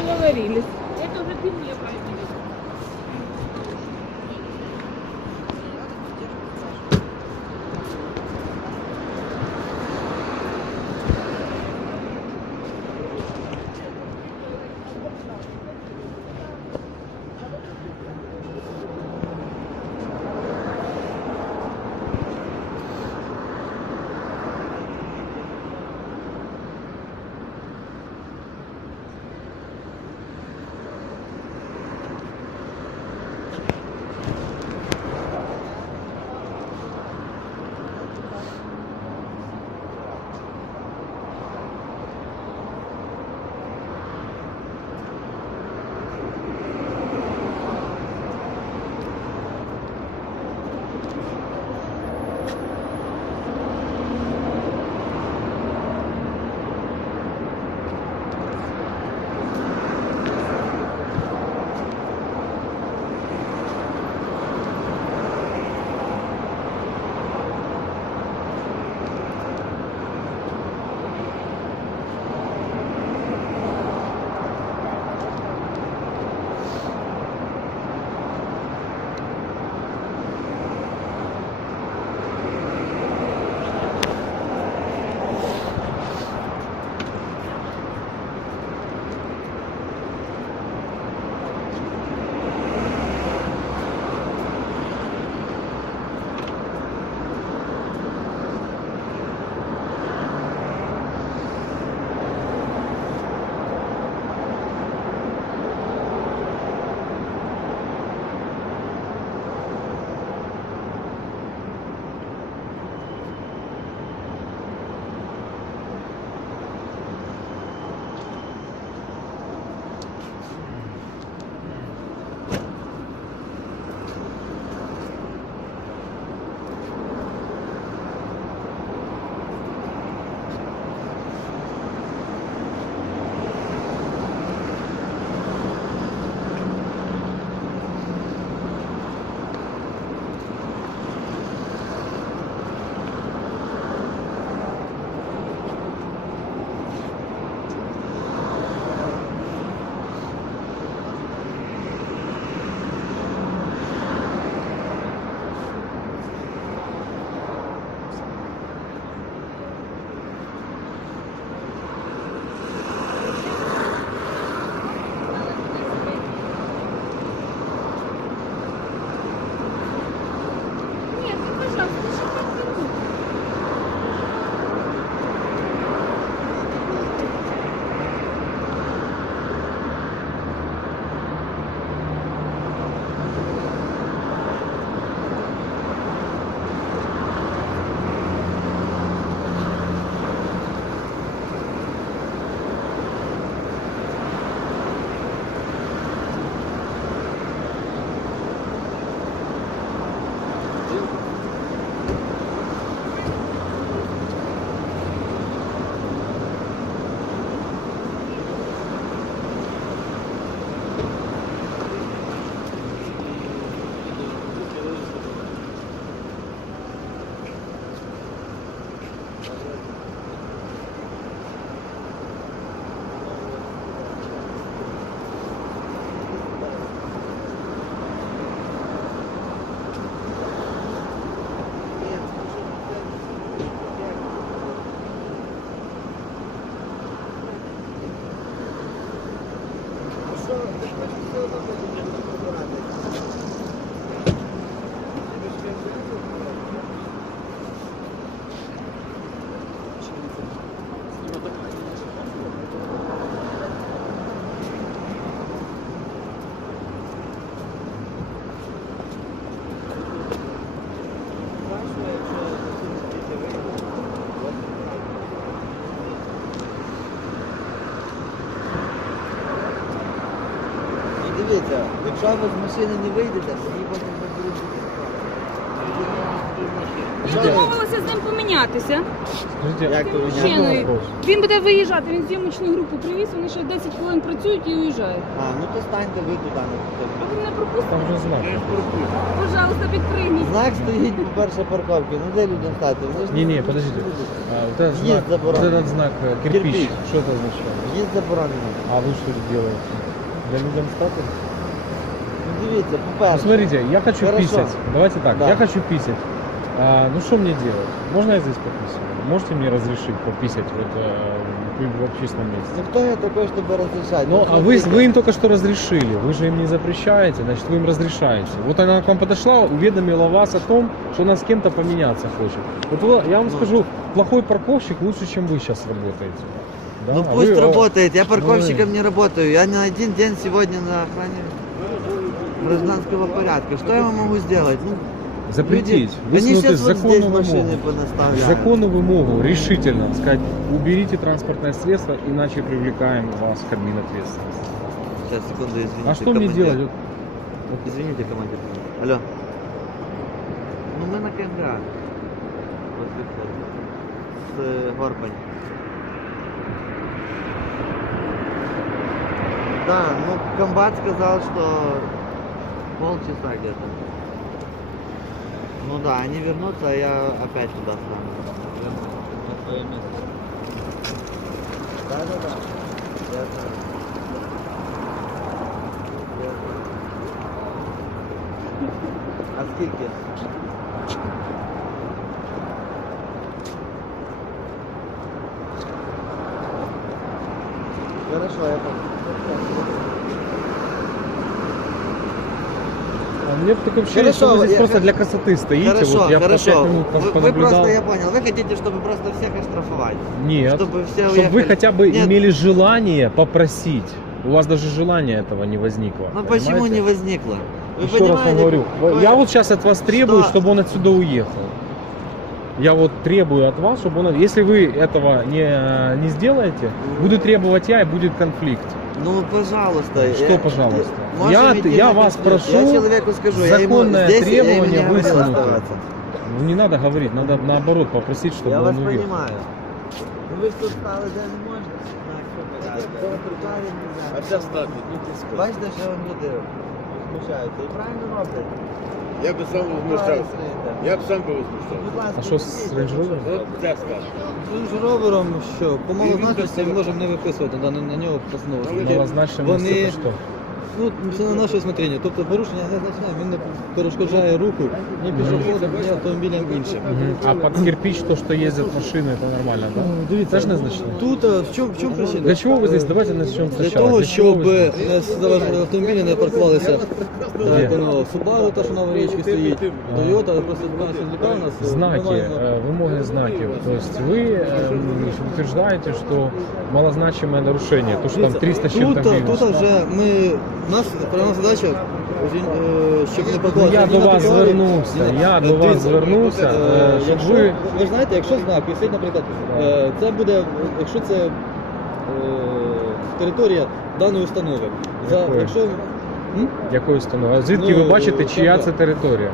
договорились. Это уже ты мне возьми. Дивіться, якщо ви з машини не вийдете, тоді потім не будуть. Я домовилася з ним помінятися. Скажите, Як Цим то ви мужчиною. вопрос. Він буде виїжджати, він зйомочну групу привіз, вони ще 10 хвилин працюють і уїжджають. А, ну то станьте ви туди на А ви мене пропустите? Там же знак. Пожалуйста, підпригніть. Знак стоїть, по-перше, парковки. Ну де людям стати? Вони ж Не-не, подождите. А, вот, этот Есть знак, забор. вот этот знак э, кирпич, Кирпич. что это означает? Їзд заборонено. А вы что тут делаете? Для людям статус? Ну дивіться, Ну, по-перше. смотрите, я хочу Хорошо. писать. Давайте так, Да. я хочу писать. А, ну что мне делать? Можно я здесь пописаю? Можете мне разрешить пописать вот, э, в общественном месте? Ну хто я такой, щоб розрішати? Ну, а вы, вы им только что разрешили, вы же им не запрещаете, значит, вы им разрешаете. Вот она к вам подошла, уведомила вас о том, что она с кем-то поменяться хочет. Вот вы- я вам Ну. скажу, плохой парковщик лучше, чем вы сейчас работаете. Да? Ну А пусть вы, работает. Я парковщиком вы- не работаю. Я на один день сегодня на охране гражданского порядка. Что я могу сделать? Ну, Запретить, люди- высунуть вот законную машины вымогу. Законную вымогу, решительно сказать, уберите транспортное средство, иначе привлекаем вас к админответственности. Сейчас, секунду, извините. А что мне командир. делать? Вот Извините, командир. Алло. Ну мы на. После входа. С Горбань. Да, ну комбат сказал, что полчаса где-то. Ну да, они вернутся, а я опять туда стану. На свое место. Да, да, да. Я знаю. Я знаю. А скільки? Хорошо, я понял. А мне такое ощущение, что Хорошо, вы здесь я- просто для красоты стоите. Хорошо, вот я по хорошо. пять минут Вы, вы просто, я понял, вы хотите, чтобы просто всех оштрафовать? Нет. Чтобы все Чтобы вы хотя бы Нет. имели желание попросить. У вас даже желания этого не возникло. Ну почему не возникло? Вы Еще раз вам говорю, какое- я вот сейчас от вас требую, Что? чтобы он отсюда уехал. Я вот требую от вас, чтобы он... Если вы этого не, не сделаете, буду требовать я, и будет конфликт. Ну, пожалуйста. Что, я- пожалуйста? Я- я на вас прошу Я человеку скажу, я законное здесь я ему не требование оставаться. Ну не надо говорить, надо наоборот попросить, чтобы Я он вас уехал. понимаю. Ну ж тут стали, де не можна. Так. А зараз так, ну. Бачите, що вам люди смущаються. І правильно роблять. Я би сам возмущався. Я б сам би возмущався. А що з Range Rover? От я скажу. З Rover, що? По малозначності можемо не виписувати на, на нього постанову. Малозначное Вони- что? Ну, це на наше усмотрення. Тобто порушення незначне, він не перешкоджає руху ні пішоходам, ні автомобілям іншим. Мгм. А под кирпич то, что ездят машины, это нормально, да? Дивіться, Це ж незначне. Тут а, в чому, в чому причина? Для чего вы здесь? Давайте начнем Для сначала. того, Для чего щоб вы здесь? не заважали автомобілі не паркувалися Де? далеко на Subaru, та що на аварійці стоїть, Toyota, просто така сюди у нас. Знаки, немає э, вымоги знаков. То есть вы э, утверждаете, что малозначимое нарушение, то, что там 300 с чем-то тут, минус. тут вже ми, нас, пряма задача, е, щоб не паркувалися. я до вас звернувся, я до вас звернувся, е, е, щоб якщо, ви... ви знаєте, якщо знак висить, наприклад, е, це буде, якщо це е, територія даної установи. За, Якої? якщо, М? Якої установи? Звідки Ну, ви бачите, чия так, це так. територія?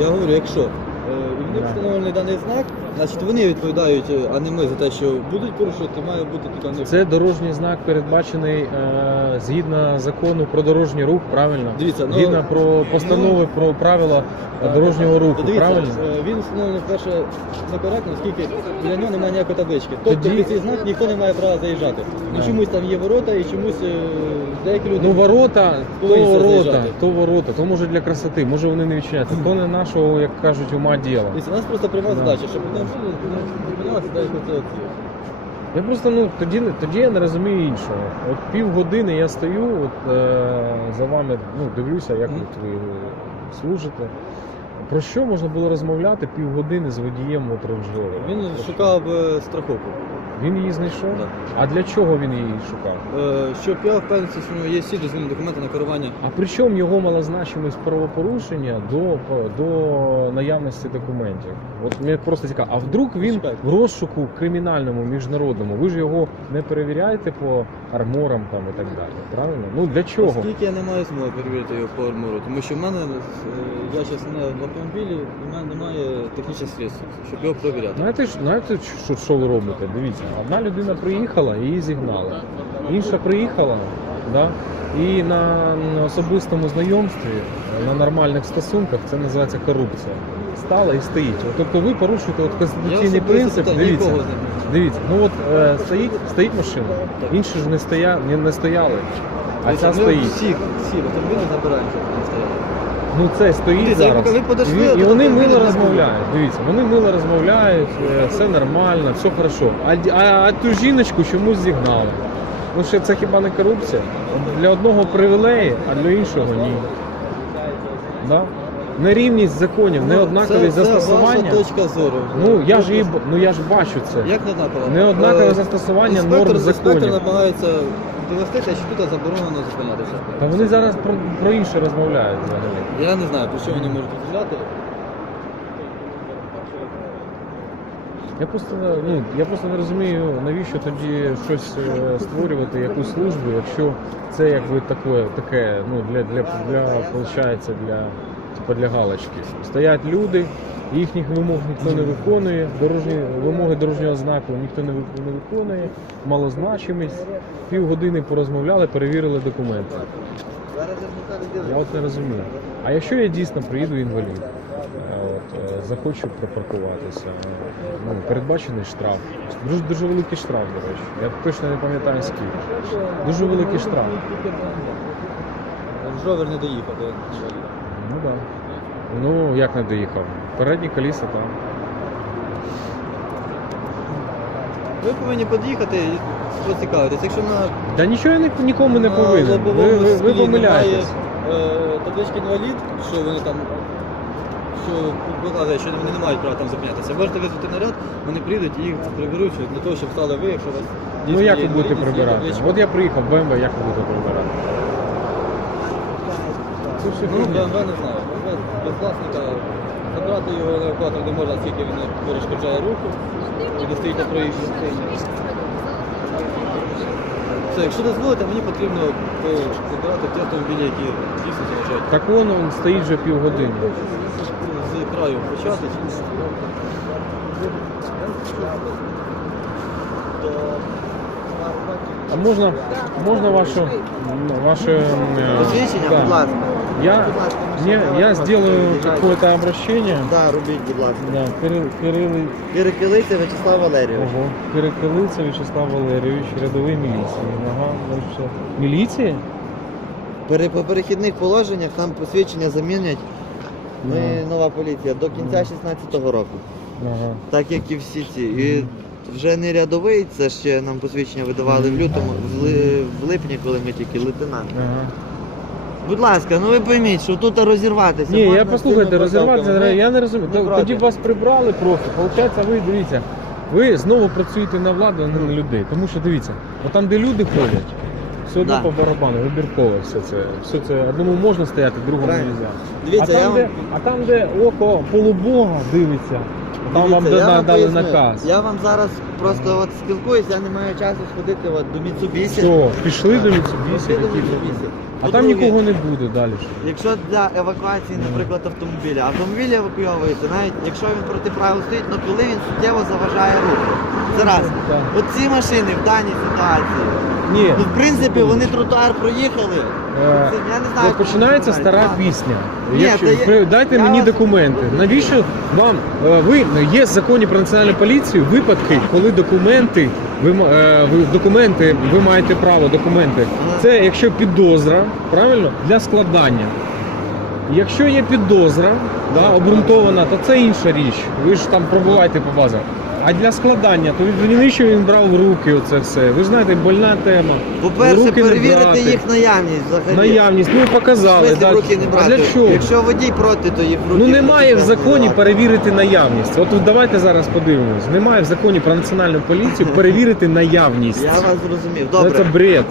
я говорю, якщо е, і в них Да. встановлений даний знак, значить вони відповідають, е, а не ми за те, що будуть порушувати, має бути така не Це дорожній знак передбачений е, згідно закону про дорожній рух, правильно? Дивіться, ну, згідно про постанови про правила дорожнього руху, Дивіться, правильно? е, він встановлений перше некоректно, оскільки біля нього немає ніякої таблички. Тобто Тоді- під цей знак ніхто не має права заїжджати. Да. Чомусь там є ворота, і чомусь е, деякі люди. Ну ворота, то ворота, заїжджати. то ворота, то може для красоти, може вони не відчиняються. То не нашого, як кажуть, ума діла. Дивіться, у нас просто пряма Да. задача, щоб оці. Я просто ну тоді тоді я не розумію іншого. От півгодини я стою, от е, за вами ну дивлюся, як от ви служите. Про що можна було розмовляти півгодини з водієм от Range Rover? Він шукав е, страховку. Він її знайшов? Да. А для чого він її шукав? Е, Щоб я впевнився, що у нього є всі дозвільні документи на керування. А при чому його малозначимість правопорушення до, до наявності документів? От мені просто цікаво, а вдруг він в розшуку кримінальному, міжнародному, ви ж його не перевіряєте по арморам там і так далі, правильно? Ну для чого? Оскільки я не маю змоги перевірити його по армору, тому що в мене е, я зараз не в автомобілі у мене немає технічних средств, щоб його перевіряти. Знаєте, знаєте що, що ви робите? Дивіться, одна людина приїхала і її зігнали. Інша приїхала, да? і на особистому знайомстві, на нормальних стосунках це називається корупція. Стала і стоїть. От, Тобто ви порушуєте от конституційний принцип. та Дивіться, дивіться, ну от е, стоїть, стоїть машина, інші ж не стоя, не, не стояли, а ця стоїть. Всіх, всіх автомобілів забираємо, щоб вони стояли. Ну це стоїть Дивіться, зараз. ви подошли, і, і вони мило розмовляють. Дивіться, вони мило розмовляють, е, все нормально, все хорошо. А, ді- а, а ту жіночку чомусь зігнали. Ну що це хіба не корупція? Для одного привілеї, а для іншого ні. Да? Нерівність законів, неоднаковість це, застосування. Це ваша точка зору. Ну я ж її б- ну я ж бачу це. Як не однаково? Неоднакове Е, застосування інспектор- норм Інспектор законів. намагається довести що тут заборонено зупинятися. Та вони зараз про, про інше розмовляють взагалі. Я не знаю, про що вони можуть розмовляти. Я просто ну я просто не розумію, навіщо тоді щось е, створювати, якусь службу, якщо це якби таке, таке ну для для для для типу для галочки. Стоять люди, їхніх вимог ніхто не виконує, дорожні вимоги дорожнього знаку ніхто не вик- не виконує, малозначимість. Півгодини порозмовляли, перевірили документи. Я от не розумію. А якщо я дійсно приїду інвалід, е, от, е, захочу припаркуватися, е, ну, передбачений штраф. Дуже, дуже великий штраф, до речі. Я точно не пам'ятаю скільки. Дуже великий штраф. Жовер не доїхав до Ну так. Да. Ну, як не доїхав? Передні коліса там. Ви повинні під'їхати і поцікавитись. Якщо на Та нічого я ні- нікому не на повинен. Ви, лобовому ви, ви склі помиляєтесь. немає е, таблички інвалід, що вони там що показує, що вони не мають права там зупинятися. Можете визвати наряд, вони прийдуть і їх приберуть що для того, щоб стали ви, якщо у вас Ну як є ви будете інвалідність, є прибирати? табличка. От я приїхав, БМВ, як ви будете прибирати? Це Ну. БМВ не знаю. Без власника забрати його на евакуатор не можна, оскільки він перешкоджає руху. Буде стоїть на проїжджій частині. Це, якщо дозволите, мені потрібно забирати ті автомобілі, які дійсно заважають. Так вон він стоїть вже півгодини. З краю почати. А можна, можна вашу, ваше... е, Посвідчення, будь ласка. Я, не, я сделаю какое-то обращение. Да, робіть, будь ласка. Да, Кирил, Кирил, Кирикилиця Вячеслав Валерійович. ого, Кирикилиця Вячеслав Валерійович, рядовий міліції. Ага, дальше. Міліції? Пере, по перехідних положеннях нам посвідчення замінять. Ми Ага. нова поліція до кінця 16-го року. Ага. Так як і всі ці. І вже не рядовий, це ще нам посвідчення видавали в лютому, в, ли- в липні, коли ми тільки лейтенант. Ага. Будь ласка, ну ви пойміть, що тут розірватися. Ні, я послухайте, розірватися, я не розумію. не Т- проти. Тоді вас прибрали просто. Получається, ви дивіться, ви знову працюєте на владу, а не на людей. Тому що дивіться, от там, де люди ходять, все одно Да. по барабану, вибірково все це. Все це одному можна стояти, другому не можна. Дивіться, а, там, вам, де, а там, де око полубога дивиться, там вам я вам дали поясню. наказ. Я вам зараз просто от спілкуюсь, я не маю часу сходити от, до Mitsubishi. Що, пішли до Mitsubishi, Пішли до Mitsubishi. А там По-друге, нікого не буде далі. Якщо для евакуації, наприклад, автомобіля, автомобіль евакуйовується, навіть якщо він проти правил стоїть, але коли він суттєво заважає руху. Це раз. Так. От ці машини в даній ситуації. Ні, Ну, в принципі, вони тротуар проїхали. Е, Це, я не знаю, От починається стара пісня. Ні, Якщо, та я- ви- дайте я мені вас- документи. Навіщо вам е, ви є в законі про національну поліцію випадки, коли документи ви, е, ви документи, ви маєте право документи. Це якщо підозра, правильно для складання. Якщо є підозра, да, обґрунтована, то це інша річ. Ви ж там пробуваєте по базах. А для складання, то він навіщо він брав в руки оце все? Ви ж знаєте, больна тема. По-перше, Руки не перевірити брати. їх наявність взагалі. Наявність, ну В показали. смислі, в руки не А брати. для чого? Якщо водій проти, то їх в руки Ну немає в законі брати. перевірити наявність. От давайте зараз подивимось. Немає в законі про національну поліцію перевірити наявність. Я вас зрозумів. Ну, Це бред.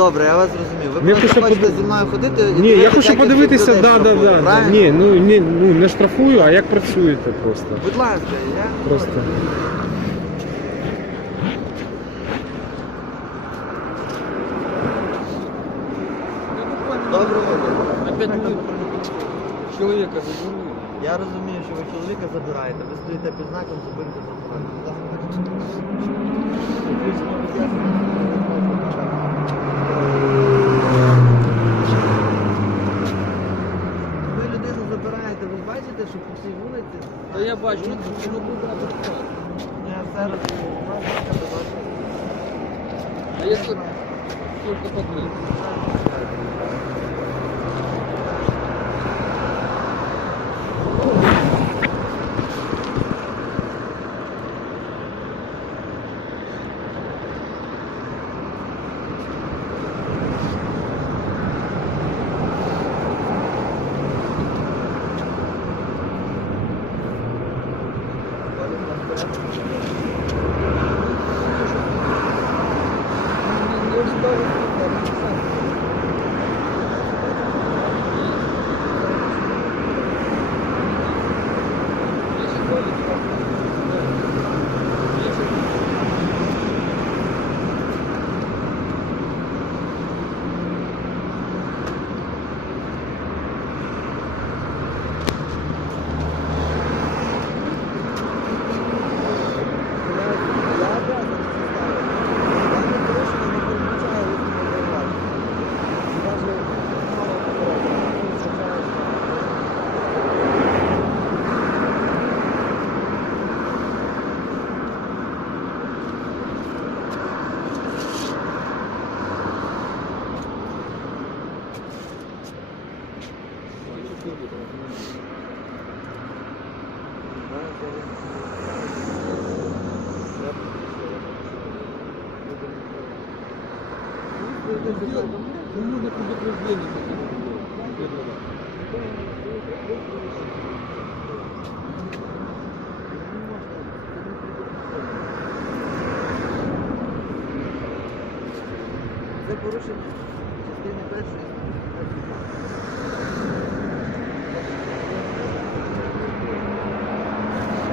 Добре, я вас зрозумів. Ви просто хочу хочете под- зі мною ходити? і Ні, дивитися, я хочу як подивитися, людей да, да, штрафують, да. правильно? Ні, ну ні, ну не штрафую, а як працюєте просто. Будь ласка, я Просто. доброго дня. Опять человека. Я розумію, що ви чоловіка забираєте, ви стоїте під знаком, зупинки забираєте. Ви людину забираєте, ви бачите, що по всій вулиці. Та я бачу, ну ну куди Я все розумію. У вас знак, будь ласка. А якщо тільки 人一人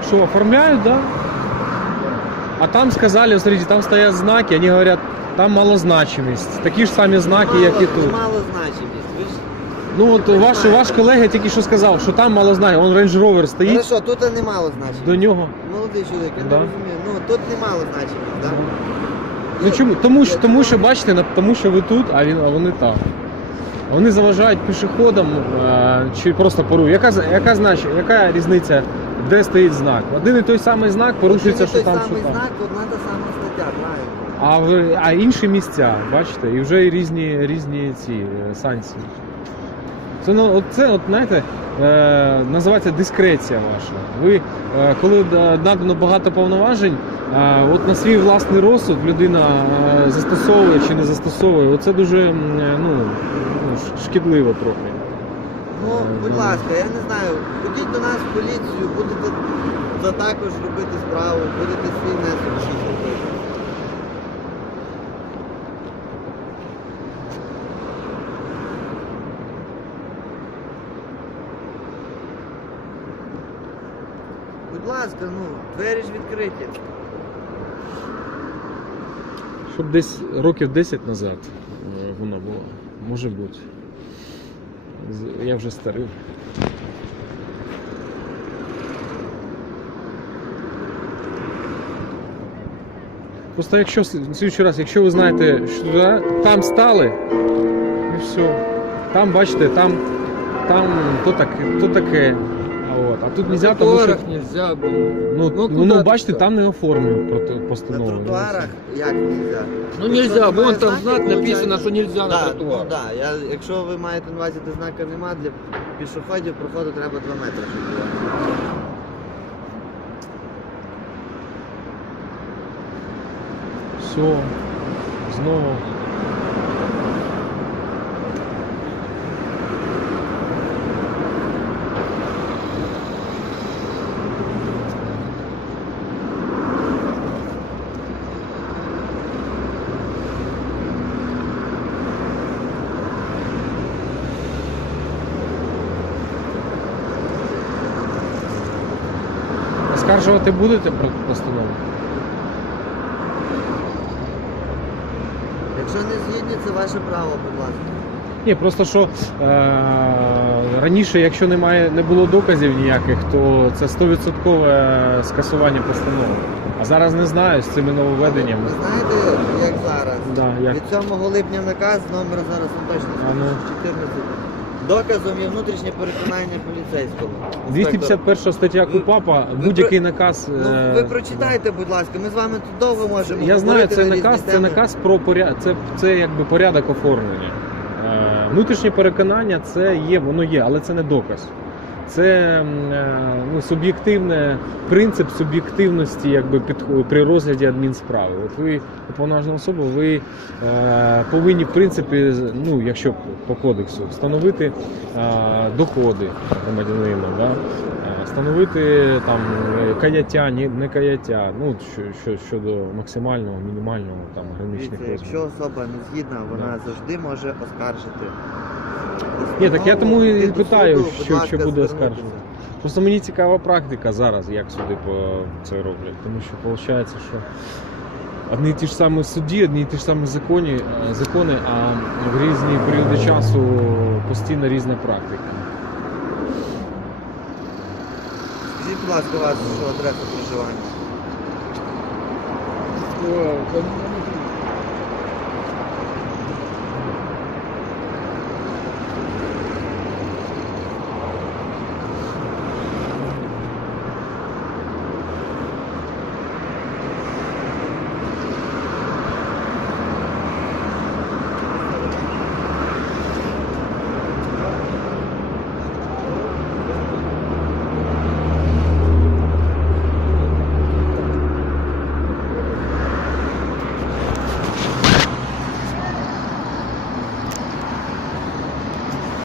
Что, оформляют, да? А там сказали, смотрите, там стоят знаки, они говорят, там малозначимость. Такі ж самі знаки, як і тут. Мало значимість. Ви ж Ну от ваш, ваш колега тільки що сказав, що там мало знаків. Он Range Rover стоїть Хорошо, тут не мало значимість. до нього. Молодий чоловік, я Да. не розумію. Ну тут не мало значимість, так? Ну чому? Тому що, тому що бачите, на- тому що ви тут, а він, а вони там. Вони заважають пішоходам е, чи просто порують. Яка, з- яка, знач, яка різниця, де стоїть знак? Один і той самий знак порушується, що там, що там. знак, одна та сама стаття, правильно? А, ви- а інші місця, бачите, і вже і різні, різні ці е, санкції. Це, ну, от це, от, знаєте, е, називається дискреція ваша. Ви, е, коли да- надано багато повноважень, е, от на свій власний розсуд людина е, застосовує чи не застосовує, оце дуже м, е, ну, ну, ш- шкідливо трохи. Ну, будь ласка, я не знаю. Ходіть до нас в поліцію, будете за також робити справу, будете свій внесок робити. Будь ласка, ну, двері ж відкриті. Щоб десь років 10 назад е, воно було. Може бути. Я вже старий. Просто якщо слідчий раз, якщо ви знаєте, що туди, там стали, і все. Там бачите, там, там то таке, то таке. А, тут нельзя, тому що. нельзя було. Ну, Ну, ну, бачите, там не оформлено проти На постанову. тротуарах як нельзя? Ну нельзя, вон там знак написано, що нельзя на Да, тротуар. Ну, да. Я, якщо ви маєте на увазі, де знака нема, для пішоходів проходу треба 2 метри, щоб було. Все. Знову. Скаржувати будете про постанову? Якщо не згідні, це ваше право, будь ласка. Ні, просто що е, раніше, якщо немає, не було доказів ніяких, то це 100% скасування постанови. А зараз не знаю з цими нововведеннями. Ви знаєте, як зараз? Да, як? Від 7 липня наказ, номер зараз вам точно А ну. 14. Доказом є внутрішнє переконання поліцейського. 251 стаття КУПАПа, ви будь-який наказ. Ну, е, ви прочитайте, будь ласка, ми з вами тут довго можемо Я знаю, говорити це на різні наказ, це теми. наказ про поряд, це, це якби порядок оформлення. Е, Внутрішнє переконання це є, воно є, але це не доказ. Це е, ну, суб'єктивне принцип суб'єктивності, якби під при розгляді адмінсправи. От ви уповноважена особа, ви е, повинні в принципі, ну якщо по кодексу, встановити е, доходи громадянина, да? е, встановити там каяття, ні- не каяття, ну що, що щодо максимального, мінімального там граничних якщо особа не згідна, вона завжди може оскаржити. Ні, так я тому і питаю, що, що буде оскаржено. Просто мені цікава практика зараз, як суди по це роблять. Тому що виходить, що одні і ті ж самі судді, одні і ті ж самі закони, е, закони, а в різні періоди часу постійно різна практика. Скажіть, будь ласка, вашу адресу проживання. Там